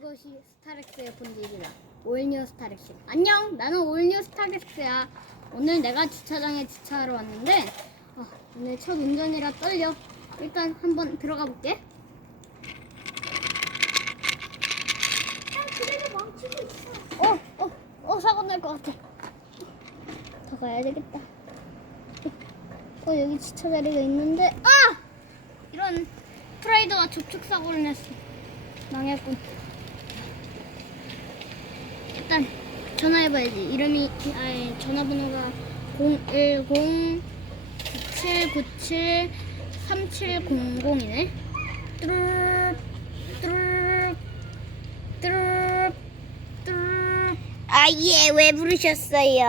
이것이 스타렉스의 본질이다. 올뉴 스타렉스. 안녕, 나는 올뉴 스타렉스야. 오늘 내가 주차장에 주차하러 왔는데 어, 오늘 첫 운전이라 떨려. 일단 한번 들어가 볼게. 그래도 망치고 있어. 어, 어, 어 사고 날 것 같아. 더 가야 되겠다. 어 여기 주차 자리가 있는데 아! 이런 프라이드가 접촉 사고를 냈어. 망했군. 일단 전화해봐야지. 이름이 아예 전화번호가 010 9797 3700이네. 뚜루룩 뚜루룩 뚜루룩 뚜루룩 아, 예, 왜 부르셨어요?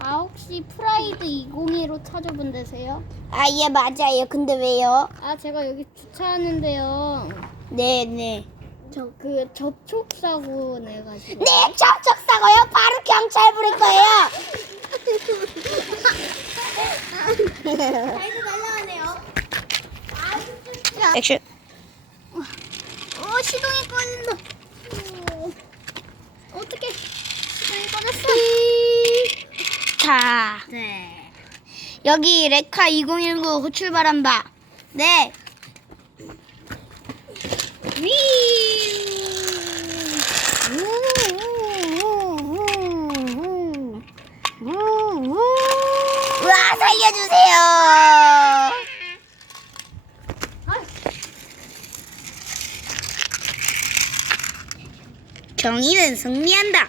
아 혹시 프라이드 202로 찾아본 데세요? 아, 예, 맞아요. 근데 왜요? 아 제가 여기 주차하는데요. 네, 네. 저 그 접촉 사고 내가지고. 네, 접촉 사고요. 바로 경찰 부를 거예요. 발도 날라가네요. 액션. 어 시동이 꺼진다. 어, 어떻게 시동이 꺼졌어? 자, 네. 여기 레카 2019 출발한다. 네. 와, 살려주세요. 정의는 승리한다.